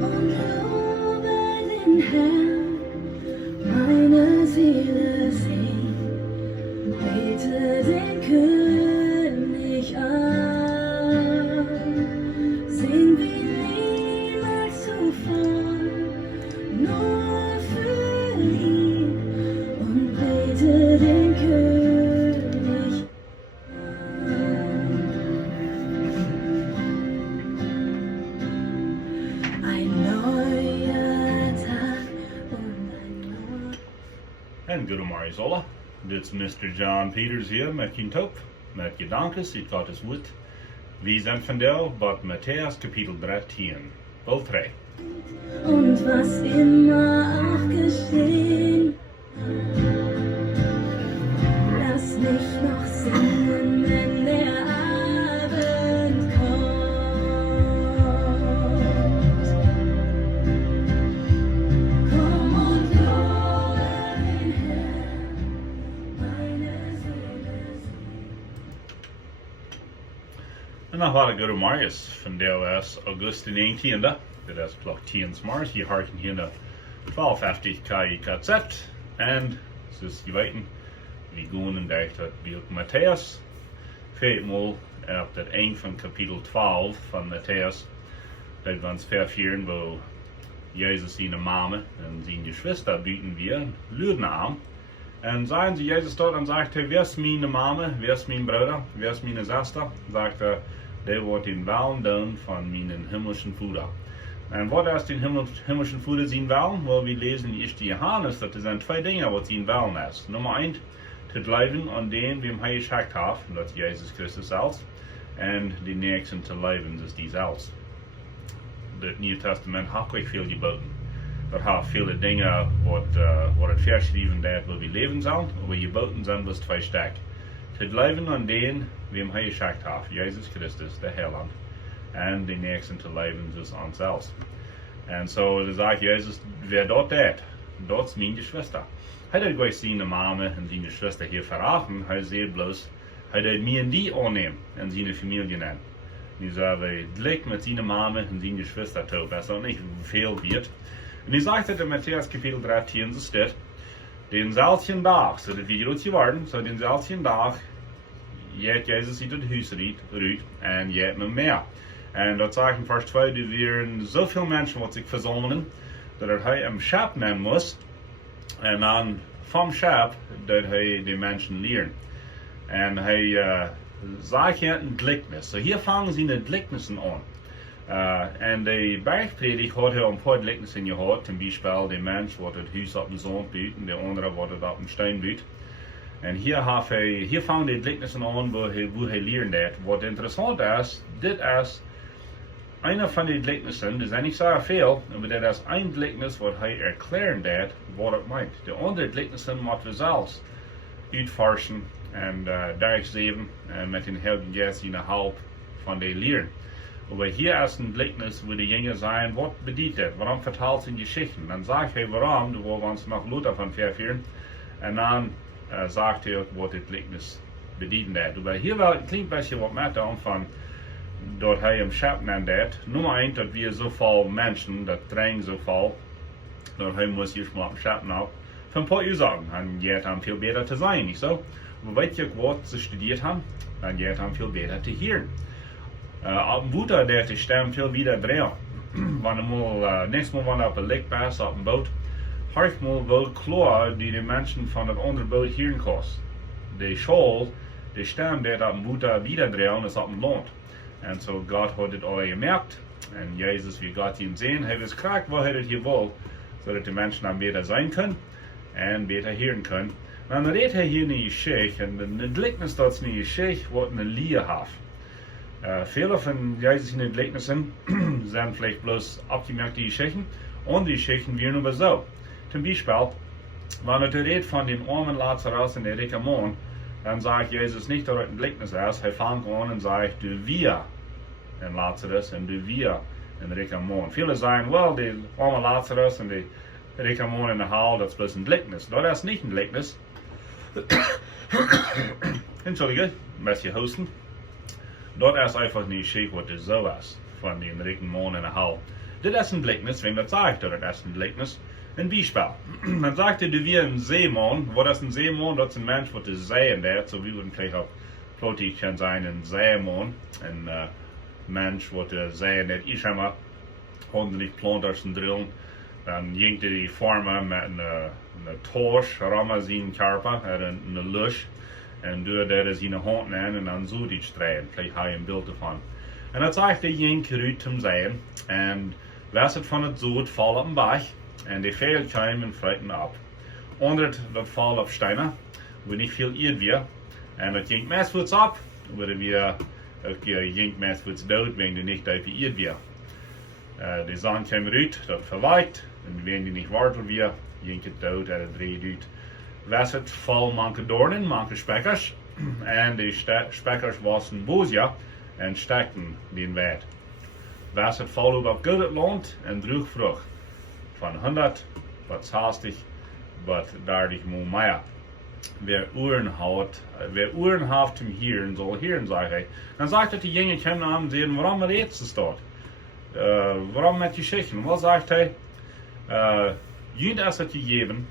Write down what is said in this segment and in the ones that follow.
und lobe den Herrn, meine Seele singt, bete den König an, sing wie niemals zuvor, nur für ihn und bete den König an. Ein neuer Tag und ein neuer. En goedemorgen alle. Dit is Mr. John Peters hier met geen top, met gedankens uit Gottes woord. We zijn vandaag bij Matteaus kapitel 13, Bal 3. Und was immer auch geschehen, lass mich noch singen, wenn der Abend kommt. Komm und lobe den Herrn, meine Seele singt. En dan waren goedemorgen vandaag is augustus 19e. Dit is klok 10 mars. Je harken hier naar 1250 KZ. En zoals je weten, we gaan in dag tot bij Matteaus. Vijfmaal op het eind van kapitel 12 van Matteaus. Dat we ons vervieren, wo Jezus zijn mama en zijn Geschwister bieten wir Lüden aan. En sagen sie Jesus dort und sagt, wer ist meine Mama, wer ist mein Bruder, wer ist meine Schwester? Sagt der wird den Willen tun von meinen himmlischen Vater. Und was ist den himmlischen Vater sein Willen? Weil wir lesen in 1. Johannes, dass das sind zwei Dinge, was sein Willen ist. Nummer 1, zu bleiben an dem, wem er geschickt hat, und das ist Jesus Christus selbst. Und die nächsten zu leben, das ist die selbst. Das Neue Testament hat euch viel geboten. Dat hat viele Dinge, wat het verschrieben dat wo wir leben sollen, aber geboten sind was zwei stark. Zu leben an den, wem er geschickt hat, Jesus Christus, der Heiland, und die nächsten zu leben, das uns selbst. Und so sagt Jesus, wer dort ist meine Schwester. Er hat gleich seine Mama und seine Schwester hier verraten, er sieht bloß, er hat mir und die annehmen und seine Familie nennen. Die sagen, gleich mit seiner Mama und seiner Schwester zu, was auch nicht viel wird. Und die sagt in Matteaus Kapitel 13, so steht, den selben Tag, so dass wir jetzt geworden, so den selben Tag, jet Jesus in das Haus ruht, und jet noch mehr. Und dort sagt in Vers 2, dass wir so viele Menschen, die sich versammeln, dass er am Schab nennen muss, und dann vom Schab, dass er die Menschen lernt. Und er sagt hier ein Gleichnis. So hier fangen sie mit Gleichnissen an. En de bergpredigt hat ein paar Gleichnissen gehört, zum Beispiel der Mensch, der das Haus auf dem Sand baut, und der andere, der das auf dem Stein baut. Und hier fangen die Gleichnissen an, wo er lernt hat. Was interessant ist, das ist einer von den Gleichnissen, das ist nicht so viel, aber das ist ein Gleichnis, was er erklären hat, was er meint. Die anderen Gleichnissen müssen wir selbst ausforschen und durchsehen mit den Heiligen Geist innerhalb von den Lehren. Aber hier ist ein Gleichnis, wo die Jünger sagen, was bedeutet das? Warum verteilt es in Geschichten? Dann sagt er, warum, wo wir uns noch Luther von verführen. Und dann sagt er, was das Gleichnis bedeutet hat. Aber hier war ein kleines bisschen was mit von dort er im Schatten nennt hat. Nummer 1, dass wir so viele Menschen, das drängen so viel, dort er muss hier mal im Schatten auch für ein paar Ursachen. Dann geht es viel besser zu sein, nicht so? Aber wenn ihr was zu studiert haben, dann geht es viel besser zu hören. Op een boot daar te staan veel wieder draaien. Wanneer nächstes Mal, wenn auf der Lake pass auf dem Boot, hark mal wel klar die Menschen von der anderen Boot hören kost. Die Schol, die staan daar op een boot wieder draaien, ist auf dem Land. Und so Gott hat das alle gemerkt. Und Jesus, wie Gott ihn sehen, hat es gesagt, wo er das hier will, so dass die Menschen dann besser sein können und besser hören können. Dann redet er hier eine Geschichte, und ein Gleichnis dort ist eine Geschichte, was eine Lehre hat. Viele von Jesus in den Gleichnissen sind vielleicht bloß abgemerkte Geschichten, und die Geschichten wären aber so. Zum Beispiel, wenn er redet von dem armen Lazarus und der reichen Mann, dann sagt Jesus nicht, dass er ein Gleichnis ist, er fängt an und sagt, du wir ein Lazarus und du wir ein reichen Mann. Viele sagen, well, der arme Lazarus und der reiche Mann in der Halle, das ist bloß ein Gleichnis. Doch, das ist nicht ein Gleichnis. Entschuldige, ein bisschen husten. Dort ist einfach eine Geschichte, was das so ist, von dem reichen Mann in der Halle. Das ist ein Gleichnis, wenn das sagt, das ist ein Gleichnis, ein Beispiel. Dann sagt er, du wie ein Seemann, wo das ein Seemann, das ist ein Mensch, der Seien der, so wie wir vielleicht auf Plautdeetsch kann sein, ein Seemann, ein Mensch, der Seien der ist immer, ordentlich Plautdeetsch drillen, dann jinkt er die Formen mit einer Torsch, rammen seinen Körper, eine Lusch, und du er seine Hand nehmen und dann Suut drehen, vielleicht habe ich ein Bild davon. Und dann sagt er, jink rüt zum Seien, und was von der Suut fällt auf den Bach, und die Fehler kommen und freiten ab. Onder das fällt auf Steine, wo nicht viel Erd wir, und das jinkt meistens ab, oder wir jinkt meistens dort, wenn die nicht auf die Erd wir. Die Sand kommt rüt, das verweicht, und wenn die nicht warten wir, jinkt es dort, oder dreht ut. Was het fällt manche Dornen, manche Speckers, und die Speckers wassen Bosia, und steckten den Wert. Was het fällt auf gutes Land und drug Frucht. Von 100, was hastig, was 30 Mal mehr. Wer Uhren hat zum Hirn, soll Hirn, sagt er. Dann sagt er, die Jungen kommen an und sehen, warum er jetzt dort? Warum mit Geschichten? Was sagt er? Jüd ist es gegeben,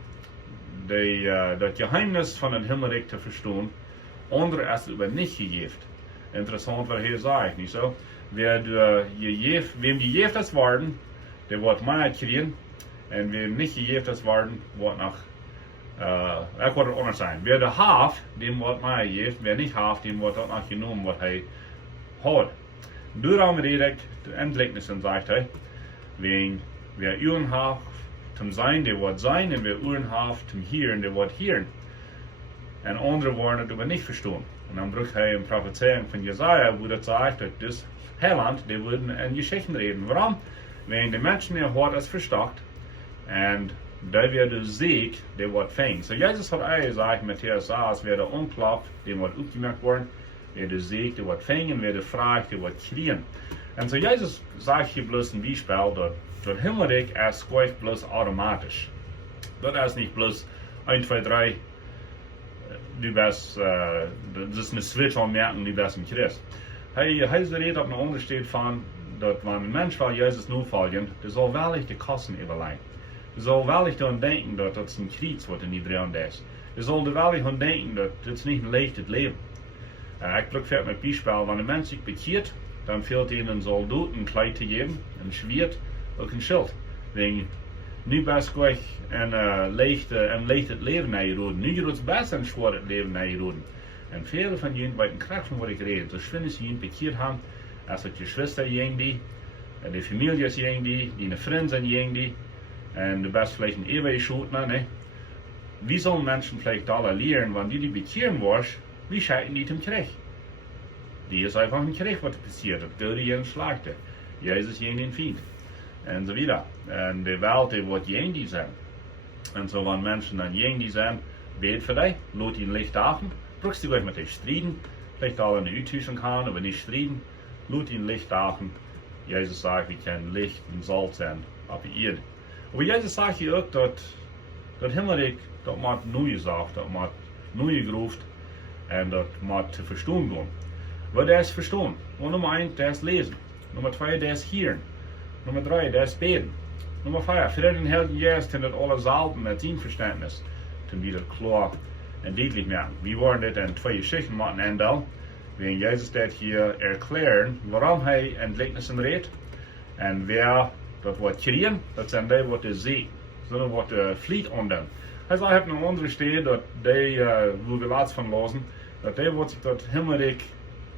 das Geheimnis von dem Himmelreich zu verstehen, andere ist über nicht gegeben. Interessant, was hier sagt, nicht so? Wem die Jeft das waren, der wird mehr kriegen, und wem nicht gegeben das waren, wird noch, wird anders sein. Wer der hat, dem wird mehr gegeben, wer nicht hat, dem wird auch noch genommen, was er hat. Darum redet ein Gleichnis und sagt er, wer Ohren hat zum Sein, der wird sein, und wer Ohren hat zum Hören, der wird hören. Und andere wollen das aber nicht verstehen. Und dann braucht er in Prophezeiung von Jesaja, wo das sagt, dass das Heiland, die würden in Geschichten reden. Warum? Wenn die Menschen ihr Hort es verstockt, und da wird der Sieg, der wird fängt. So Jesus hat auch gesagt, Matteaus sagt, wer der umklappt, dem wird aufgemerkt worden, wer der Sieg, der wird fängen, wer der fragt, der wird kriegen. Und so Jesus sagt hier bloß ein Beispiel, das Himmelreich ist gleich bloß automatisch. Das ist nicht bloß 1, 2, 3, du bist, das ist eine Switch anmerken, du bist ein Christ. Hij redet op een ondersteed van dat wanneer een mens van Jezus nu volgen, der soll wellicht de kosten überleiden. Der soll wellicht daran denken, dat het een krieg wordt in die drin is. Der soll er wellicht daran denken, dat het niet een leichtes Leben. Ik pluk verder met Beispiel, wanneer een mens zich bekeert, dan fehlt ihnen een Soldat een Kleid te geben, een Schwert, ook een Schild. Wegen, nu best gleich een leichtes Leben naar je roden. Nu je het best een schweres Leben naar je roden. Und viele von ihnen bei den Kräften, wo ich rede, so schön sie ihn bekehrt haben, als die Schwester die Familie ist die Freunde sind die, und du bist vielleicht ein ewiger Schuldner, ne? Wie sollen Menschen vielleicht alle lernen, wenn die bekehren wollen, wie scheiden die zum Krieg? Die ist einfach ein Krieg, was passiert, das Gute jeden Schlachter, Jesus jeden Feind, und so weiter. Und die Welt, die wird jeden die sein. Und so, wenn Menschen dann jeden die sein, bet für dich, lot ihn Licht achten, brauchst du gleich mit dir streiten, vielleicht alle eine Utüchen kann, aber nicht streiten, lot ihn Licht achten. Jesus sagt, wir können Licht und Salz sein auf die Erde. Aber Jesus sagt hier auch, dass das Himmelreich, das man neu sagt, das man neu gerufen, und das man zu verstehen gehen. Weil der ist verstehen. Und Nummer 1, der ist lesen. Nummer 2, der ist hören. Nummer 3, der ist beten. Nummer 4, für den Helden Jesus sind das alle Salben mit seinem Verständnis, zum wieder klar und deutlich merken. Wir wollen das in 2 Geschichten machen, ändern, wenn Jesus das hier erklären, warum er in Gleichnissen redet, und wer das Wort kriegen, das sind die, die das sehen, sondern was der Fliegt unten. Also ich habe eine andere Stelle, dass die, wo wir laatst von losen, dass die, die sich das Himmelreich,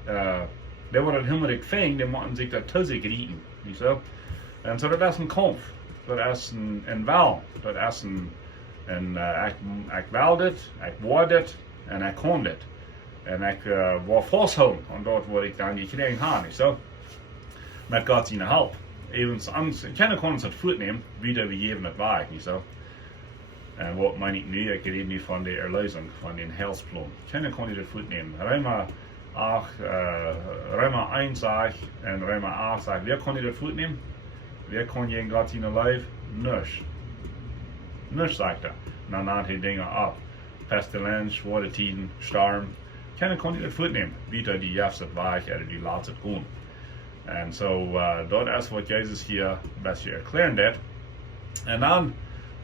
die das Himmelreich fängt, die müssen sich das zu sich rieten, nicht so? Und so das ist ein Kampf, das ist ein Wahl, das ist ein ich will das, ich will das, und ich kann das. Und ich will festhalten an dort, wo ich dann gekriegt habe, nicht so? Mit Gott seine Hilfe. Keiner kann uns das fortnehmen, wieder wie jedem das war, nicht so? Und was meine ich nu? Ich rede nicht von der Erlösung, von den Heilsplan. Keiner kann das fortnehmen. Römer 1 sagt, und Römer 8 sagt, wer kann das fortnehmen? Wer kann gegen Gott seine Leib? Nichts. Nichts, sagt er. Und dann nannte er Dinge ab. Pestilenz, schwere Tiden, Sturm. Keiner kann das fortnehmen. Wieder die Jefset weich, oder die lasset un. En zo, dat is wat Jezus hier een beetje erklären deed. En dan,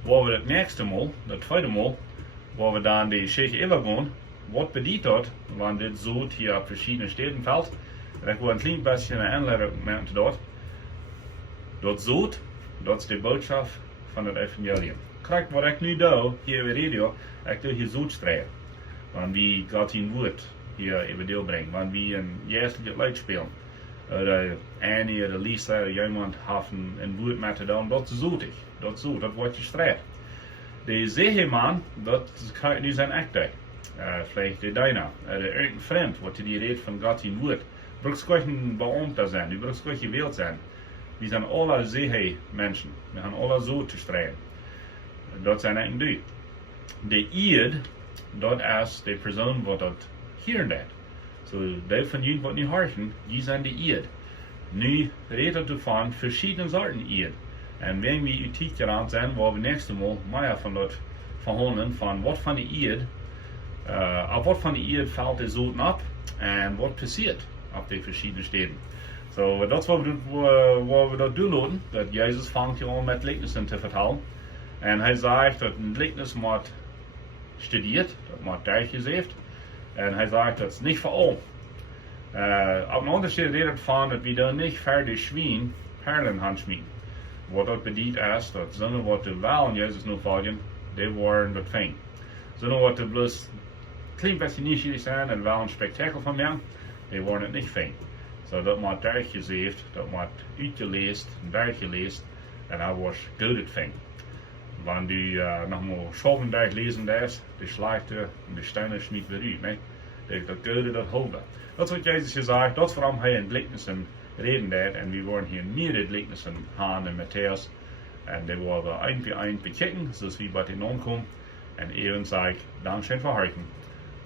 waar we het nächste Mal, dat tweede Mal, waar we dan die Seihen overgaan, wat bedient dat, wanneer dit Suut hier op verschillende steden valt. En ik wil een klein beetje een aanleiding maken dort. Dat Suut, dat is de boodschap van het evangelium. Kijk, wat ik nu doe, hier bij radio, ik doe hier Suut strijden. Wanneer wie God in woord hier even deel brengt. Wanneer wie een geestelijk lied spelen. Oder Annie oder Lisa oder jemand haben een woord met te doen, dat zoet ik. Dat zoet, dat wordt je strijd. De Seihen, dat kan nu zijn echt. Vielleicht de Dina, oder irgendein Freund, wat die redt van God in woord. Du brauchst kein Beamter sein, du brauchst kein gewählt sein. Wir sind alle Seihen Menschen. Wir haben alle so zu strijden. Dat zijn eigenlijk die. De Eid, dat is de persoon wat dat hier deed. So, die von jullie wat nu horchen, die zijn de Eid. Nu redet du van verschiedene soorten Eid. En wenn wir u tijd aan zijn, waar we nächste Mal meer van dat verholen, van wat van de Eid, op wat van de Eid valt de zoten op en wat passiert op de verschiedene steden. So, dat is wat we dat doen, dat Jezus vangt hier aan met gelijkenissen te vertellen. En hij zegt dat een gelijkenis moet studiert, dat moet durchgezet. En hij zegt dat is niet voor al. Op een andere stelle redet van dat we dan niet verder schwien, perlen handschmien. Wat dat bedient is, dat zonder wat de wel Jezus nu volgen, die worden dat fijn. Zonder wat de bloos klein beetje nieuwsgierig zijn en wel een spektakel van mij, die worden het niet fijn. So, dat moet durchgezet, dat moet uitgelezen, durchgelezen en dan wordt goed het fijn. Wanneer du nochmal Schrauben durchlesen darfst, de Schlechte und de Steine schmied weer u. Nee? Dat Gode dat houden. Dat is wat Jezus gezegd, dat is waarom hij in gelijkenissen reden deed. En we worden hier meerdere gelijkenissen gaan in Matteaus. En die worden we een voor een bekijken, zoals we bij den aankomen. En even zeg ik, dankzij voor harten.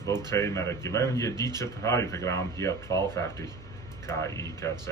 Wil treden met het gewone Duitse radioprogramma hier op 1250 KIKZ.